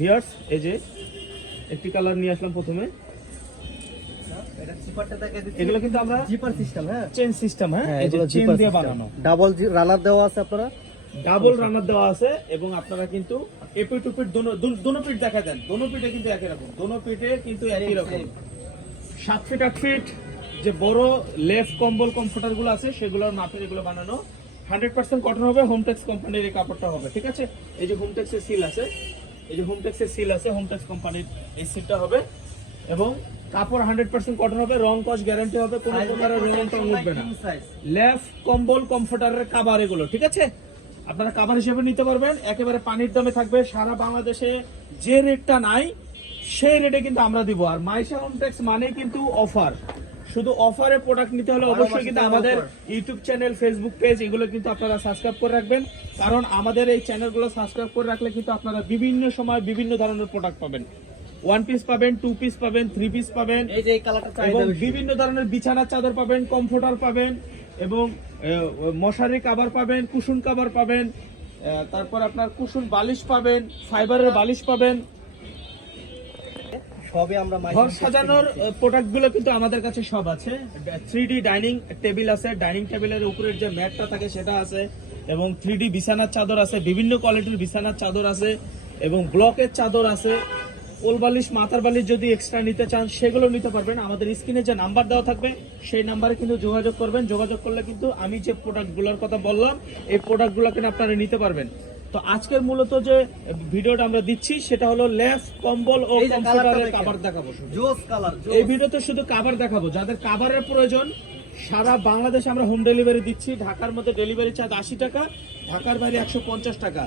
Viewers এই যে একটি কালার নিয়ে আসলাম প্রথমে। এগুলো কিন্তু আমরা জিপার সিস্টেম, হ্যাঁ চেন সিস্টেম, হ্যাঁ এগুলো চেন জিপার দিয়ে সিস্টেম বানানো, ডাবল রানার দেওয়া আছে, আপনারা ডাবল রানার দেওয়া আছে এবং আপনারা কিন্তু এপি টু পিট দোনো পিট দেখা দেন, দোনো পিটে কিন্তু একই রকম, দোনো পিটে কিন্তু একই রকম 7 ফিট 8 ফিট যে বড় লেফট কম্বল কমফোর্টার গুলো আছে সেগুলোর মাপের এগুলো বানানো। 100% কটন হবে, হোমটেক্স কোম্পানির এই কাপড়টা হবে, ঠিক আছে। এই যে হোমটেক্সের সিল আছে, এই যে হোমটেক্সের সিল আছে, হোমটেক্স কোম্পানির এই সিলটা হবে এবং কাপড় 100% কটন হবে, রং কস গ্যারান্টি হবে, কোনো প্রকারের রং টং উঠবে না। লেফট কম্বল কমফোর্টারের কভার এগুলো, ঠিক আছে। আপনারা কভার হিসেবে নিতে পারবেন, একেবারে পানির দামে থাকবে। সারা বাংলাদেশে যে রেটটা নাই সেই রেটে কিন্তু আমরা দিব। আর মাইশা হোমটেক্স মানে কিন্তু অফার, শুধু অফারে প্রোডাক্ট নিতে হলে অবশ্যই কিন্তু আমাদের ইউটিউব চ্যানেল, ফেসবুক পেজ এগুলো কিন্তু আপনারা সাবস্ক্রাইব করে রাখবেন, কারণ আমাদের এই চ্যানেলগুলো সাবস্ক্রাইব করে রাখলে কিন্তু আপনারা বিভিন্ন সময় বিভিন্ন ধরনের প্রোডাক্ট পাবেন। 1 পিস পাবেন, 2 পিস পাবেন, 3 পিস পাবেন, এই যে এই কালারটা এবং বিভিন্ন ধরনের বিছানার চাদর পাবেন, কমফোর্টার পাবেন এবং মশারি কভার পাবেন, কুশন কভার পাবেন, তারপর আপনার কুশন বালিশ পাবেন, ফাইবারের বালিশ পাবেন। সবই আমরা ঘর সাজানোর প্রোডাক্টগুলো কিন্তু আমাদের কাছে সব আছে। 3D ডাইনিং টেবিল আছে, ডাইনিং টেবিলের উপরের যে ম্যাটটা থাকে সেটা আছে, এবং 3D বিছানার চাদর আছে, বিভিন্ন কোয়ালিটির বিছানার চাদর আছে এবং ব্লকের চাদর আছে। কোল বালিশ, মাথার বালিশ যদি এক্সট্রা নিতে চান সেগুলো নিতে পারবেন। আমাদের স্ক্রিনে যে নাম্বার দেওয়া থাকবে সেই নাম্বারে কিন্তু যোগাযোগ করবেন। যোগাযোগ করলে কিন্তু আমি যে প্রোডাক্টগুলোর কথা বললাম এই প্রোডাক্টগুলো কিন্তু আপনারা নিতে পারবেন। তো আজকের মূলত যে ভিডিওটা আমরা দিচ্ছি সেটা হলো লেফট কম্বল ও কমফোর্টারের কভার দেখাবো। জোস কালার, এই ভিডিওতে শুধু কভার দেখাবো। যাদের কভারের প্রয়োজন সারা বাংলাদেশে আমরা হোম ডেলিভারি দিচ্ছি। ঢাকার মধ্যে ডেলিভারি চার্জ 80 টাকা, ঢাকার বাইরে 150 টাকা।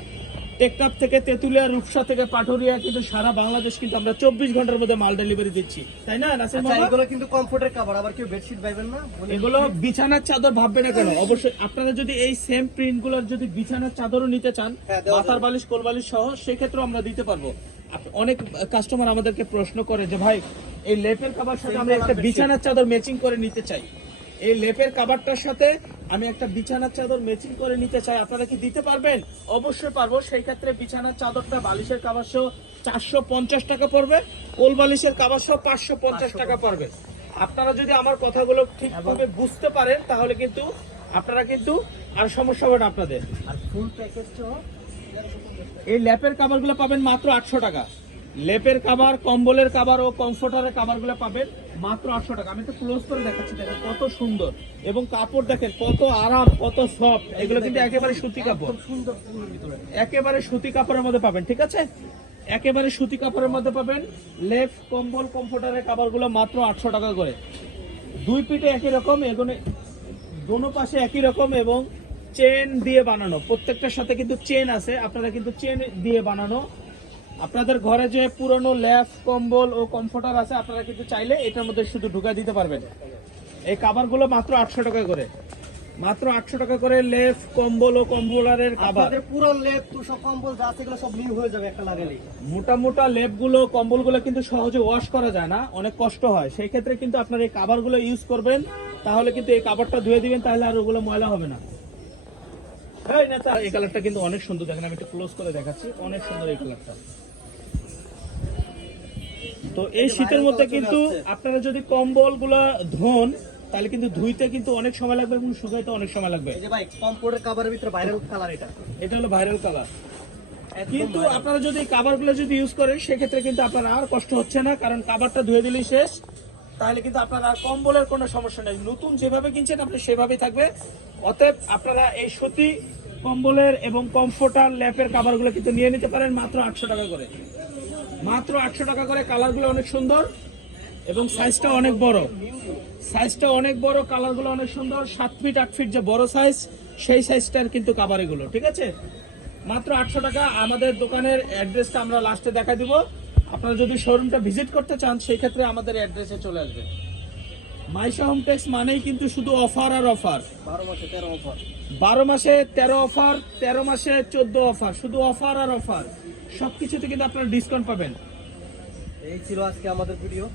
টেকনাফ থেকে তেতুলিয়া, রূপসা থেকে পাটুরিয়া, কিন্তু সারা বাংলাদেশ কিন্তু আমরা 24 ঘন্টার মধ্যে মাল ডেলিভারি দিচ্ছি, তাই না নাসির মামা? এগুলো কিন্তু কমফোর্টের কভার, আবার কেউ বেডশিট পাইবেন না, এগুলো বিছানার চাদর ভাববে না কেন। অবশ্যই আপনারা যদি এই সেম প্রিন্টগুলোর যদি বিছানার চাদরও নিতে চান, মাথার বালিশ, কোল বালিশ সহ, সেক্ষেত্রেও আমরা দিতে পারবো। অনেক কাস্টমার আমাদেরকে প্রশ্ন করে যে ভাই এই লেপের কভার সাথে আমরা একটা বিছানার চাদর ম্যাচিং করে নিতে চাই, এই লেপের কভারটার সাথে আমি একটা বিছানার চাদর ম্যাচিং করে নিতে চাই, আপনারা কি দিতে পারবেন? অবশ্যই পারবো। সেই ক্ষেত্রে বিছানার চাদরটা বালিশের কভার সহ 450 টাকা পড়বে, কোল বালিশের কভার সহ 550 টাকা পড়বে। আপনারা যদি আমার কথাগুলো ঠিকভাবে বুঝতে পারেন তাহলে কিন্তু আপনারা কিন্তু আর সমস্যা হবে না আপনাদের। আর ফুল প্যাকেজটা এই লেপের কভারগুলো পাবেন মাত্র 800 টাকা। লেপের কভার, কম্বলের কভার ও কমফোর্টারের কভারগুলো পাবেন মাত্র 800 টাকা। আমি তো ক্লোজ করে দেখাচ্ছি, দেখেন কত সুন্দর, এবং কাপড় দেখেন কত আরাম, কত সফট। এগুলো কিন্তু একেবারে সুতি কাপড়, সুন্দর ফুলের ভিতরে একেবারে সুতি কাপড়ের মধ্যে পাবেন, ঠিক আছে। একেবারে সুতি কাপড়ের মধ্যে পাবেন। লেপ, কম্বল, কমফোর্টারের কভারগুলো মাত্র 800 টাকা করে। 2 পিঠে একই রকম, এগুলো দোনো পাশে একই রকম এবং চেন দিয়ে বানানো। প্রত্যেকটার সাথে কিন্তু চেন আছে, আপনারা কিন্তু চেন দিয়ে বানানো। আপনাদের ঘরে যে পুরনো ল্যাপ, কম্বল ও কমফোর্টার আছে আপনারা কিন্তু চাইলে এটার মধ্যে শুধু ঢুকাই দিতে পারবেন। এই কভারগুলো মাত্র 800 টাকা করে, মাত্র 800 টাকা করে লেপ, কম্বল ও কম্বলারের কভার। পুরো লেপ, তুষক কম্বল যা আছে এগুলো সব নিউ হয়ে যাবে একটা লাগালেই। মোটা মোটা লেপগুলো, কম্বলগুলো কিন্তু সহজে ওয়াশ করা যায় না, অনেক কষ্ট হয়। সেই ক্ষেত্রে কিন্তু আপনারা এই কভারগুলো ইউজ করবেন, তাহলে কিন্তু এই কভারটা ধুয়ে দিবেন, তাহলে আর ওগুলো ময়লা হবে না। এই কালারটা কিন্তু অনেক সুন্দর, দেখেন আমি একটু ক্লোজ করে দেখাচ্ছি, অনেক সুন্দর এই কালারটা। তো এই শীতের মধ্যে কিন্তু আপনারা যদি কম্বল গুলা ধোন তাহলে কিন্তু ধুইতে কিন্তু অনেক সময় লাগবে এবং শুকাইতে অনেক সময় লাগবে। এই যে ভাই কমফোর্টের কভারের ভিতরে ভাইরাল কালার, এটা হলো ভাইরাল কালার। কিন্তু আপনারা যদি কভার গুলো যদি ইউজ করেন সেক্ষেত্রে কিন্তু আপনার আর কষ্ট হচ্ছে না, কারণ কভারটা ধুয়ে দিলেই শেষ। তাহলে কিন্তু আপনার আর কম্বলের কোনো সমস্যা নেই, নতুন যেভাবে কিনছেন আপনি সেভাবেই থাকবে। অতএব আপনারা এই সুতি কম্বলের এবং কমফোর্টার ল্যাপের কভারগুলো কিন্তু নিয়ে নিতে পারেন মাত্র 800 টাকা করে, মাত্র 800 টাকা করে। কালারগুলো অনেক সুন্দর এবং সাইজটা অনেক বড়, সাইজটা অনেক বড়, কালারগুলো অনেক সুন্দর। 7 ফিট 8 ফিট যে বড় সাইজ, সেই সাইজটার কিন্তু কভার এগুলো, ঠিক আছে। মাত্র 800 টাকা। আমাদের দোকানের অ্যাড্রেসটা আমরা লাস্টে দেখা দিব। আপনারা যদি শোরুমটা ভিজিট করতে চান সেই ক্ষেত্রে আমাদের অ্যাড্রেসে চলে আসবেন। মাইশা হোমটেক্স মানেই কিন্তু শুধু অফার আর অফার। 12 মাসে 13 অফার, 12 মাসে 13 অফার, 13 মাসে 14 অফার, শুধু অফার আর অফার। সবকিছুতে কিন্তু আপনারা ডিসকাউন্ট পাবেন। এই ছিল আজকে আমাদের ভিডিও।